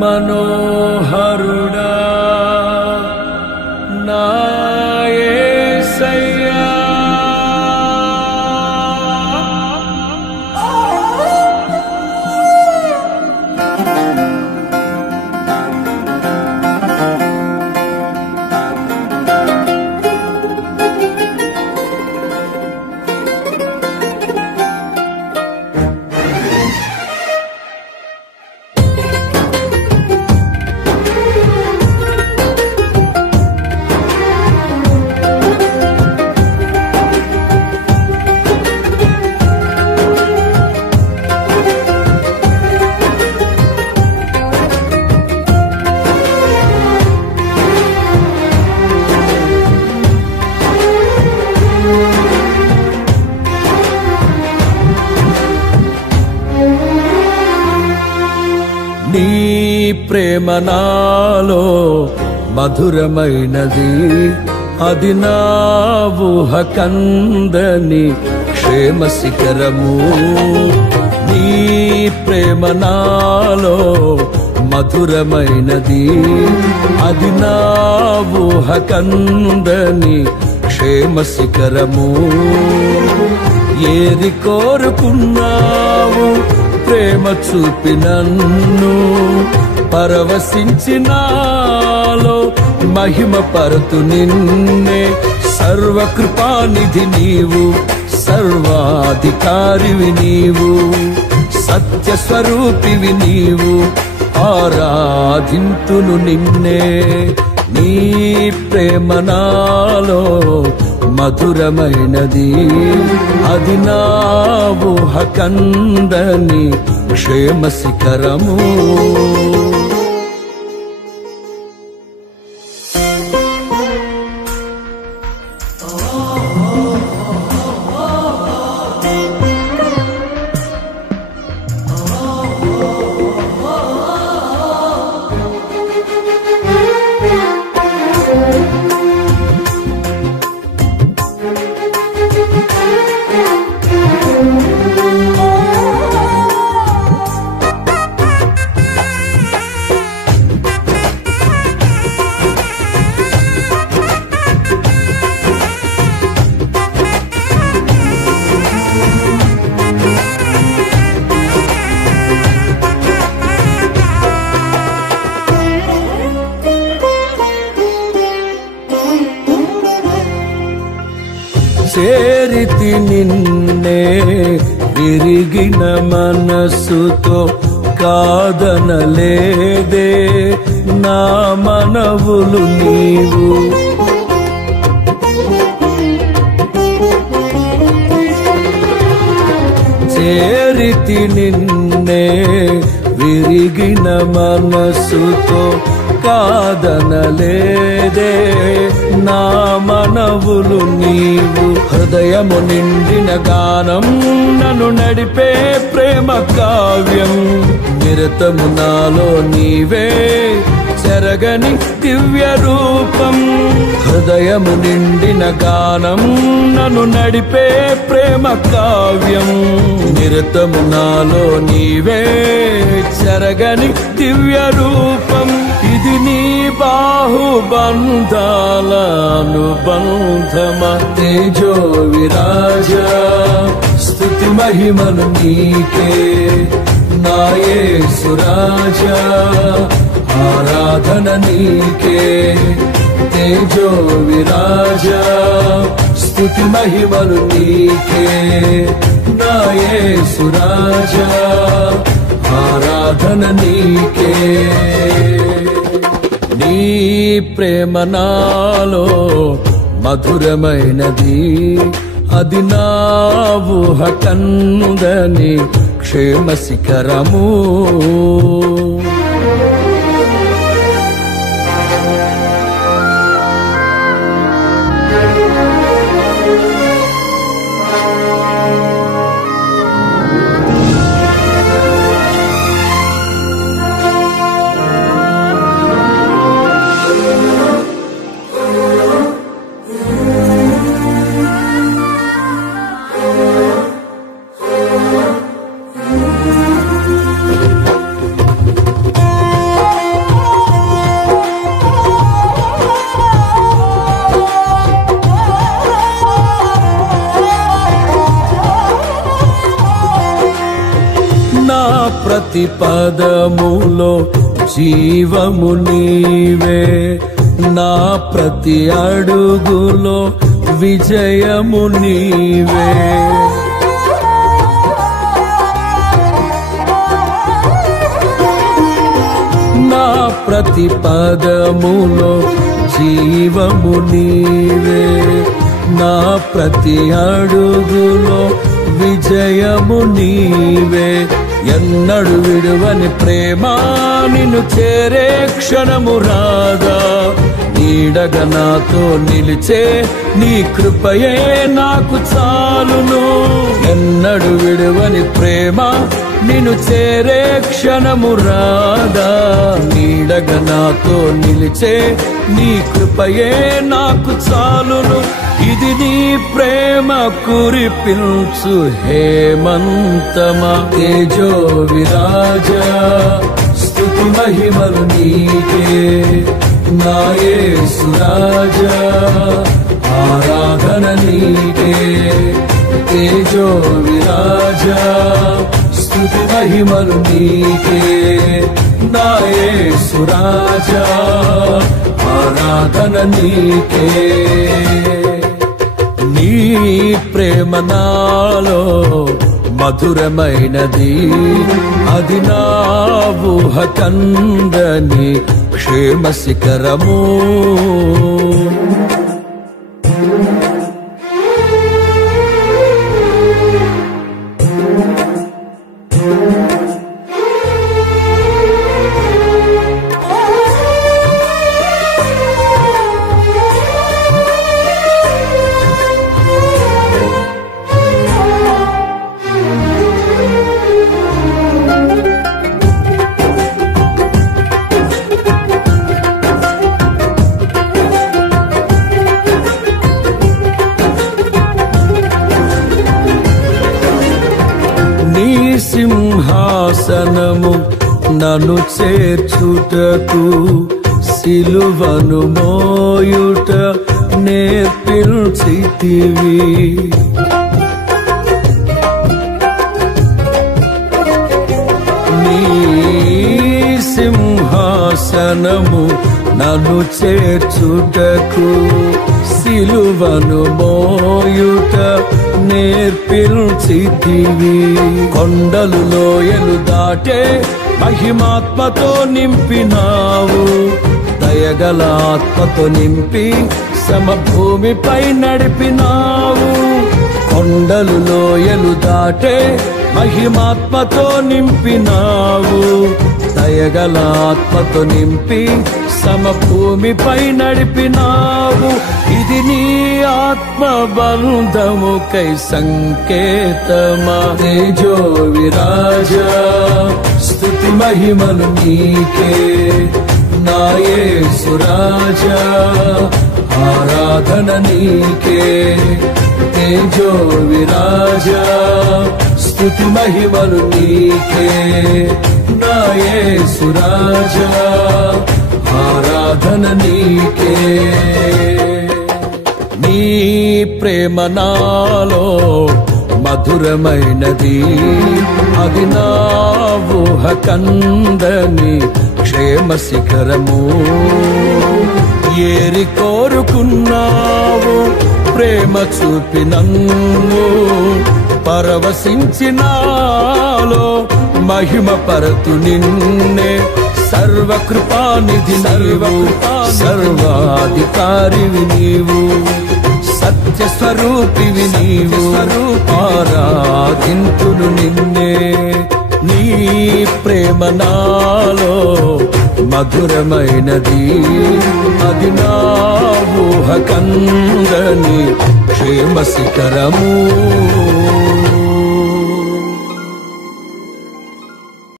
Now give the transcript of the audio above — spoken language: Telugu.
మనోహరుడా నా యేసయ్యా. నీ ప్రేమ నాలో మధురమైనది, అది నా ఊహ కందని క్షేమ శిఖరము. నీ ప్రేమ నాలో మధురమైనది, అది నా ఊహ కందని క్షేమ శిఖరము. ఏది కోరుకున్నావు ప్రేమ చూపి నన్ను పరవశించినాలో మహిమ పరతు నిన్నే. సర్వకృపానిధి నీవు, సర్వాధికారివి నీవు, సత్య స్వరూపివి నీవు, ఆరాధింతును నిన్నే. నీ ప్రేమ నాలో మధురమైనది, అది నా ఊహ కందని క్షేమ శిఖరము. చేరితి నిన్నే విరిగిన మనసుతో, కాదనలేదే నా మనవులు నీవు. చేరితి నిన్నే విరిగిన మనసుతో, కాదనలేదే నా మనవులు నీవు. హృదయము నిండిన గానం నన్ను నడిపే ప్రేమ కావ్యం. నిరతము నాలో నీవే చెరగని దివ్య రూపం. హృదయము నిండిన గానం నన్ను నడిపే ప్రేమ కావ్యం. నిరతము నాలో నీవే చెరగని దివ్య రూపం. ఇది నీ బాహుబంధాల అనుబంధమా. తేజో విరాజా స్తుతి మహిమలు నీకే నా యేసు రాజా. ఆరాధన నీకే తేజో విరాజా స్తుతి మహిమలు నీకే నా యేసు రాజా. ఆరాధన నీకే. నీ ప్రేమ నాలో మధురమైనది, అది నా ఊహ కందని క్షేమ శిఖరము. ప్రతి పదములో జీవము నీవే, నా ప్రతి అడుగులో విజయము నీవే. నా ప్రతి పదములో జీవము నీవే, నా ప్రతి అడుగులో విజయము నీవే. ఎన్నడు విడువని ప్రేమ నిన్ను చేరే క్షణము రాదా, నీడగా నాతో నిలిచే నీ కృపయే నాకు చాలును. ఎన్నడు విడువని ప్రేమ నిన్ను చేరే క్షణము రాదా, నీడగా నాతో నిలిచే నీ కృపయే నాకు చాలును. ఇది నీ ప్రేమ కురిపించు హేమంతమా, తేజో విరాజా స్తుతి మహిమలు నీకే. నా యేసు రాజా ఆరాధన నీకే, తేజో విరాజా స్తుతి మహిమలు నీకే. నా యేసు రాజా ఆరాధన నీకే. నీ ప్రేమ నాలో మధురమైనది, అది నా ఊహ కందని క్షేమ శిఖరము. సింహాసనము నన్ను చేర్చుటకు, సిలువను మోయుట నేర్పించితివి. నీ సింహాసనము నన్ను చేర్చుటకు, సిలువను మోయుట నేర్పించితివి. కొండలు లోయలు దాటే మహిమాత్మతో నింపినావు, దయగల ఆత్మతో నింపి సమభూమిపై నడిపినావు. కొండలు లోయలు దాటే మహిమాత్మతో నింపినావు, దయగల ఆత్మతో నింపి సమభూమిపై నడిపినావు. ఇది నీ ఆత్మ బంధముకై సంకేతమా, తేజో విరాజా స్తుతి మహిమలు నీకే. నా యేసు రాజా ఆరాధన నీకే, తేజో విరాజా స్తుతి మహిమలు నీకే. నా యేసు రాజా ఆరాధన నీకే. నీ ప్రేమ నాలో మధురమైనది, అది నా ఊహ కందని క్షేమ శిఖరము. ఏరి కోరుకున్నావు ప్రేమ చూపి నన్ను, పరవశించినాలో మహిమ పరతు నిన్నే. సర్వకృపానిధి సర్వాధికారివి నీవు, సత్య స్వరూపివి నీవు, ఆరాధింతును నిన్నే. నీ ప్రేమ నాలో మధురమైనది, అది నా ఊహ కందని క్షేమ శిఖరము.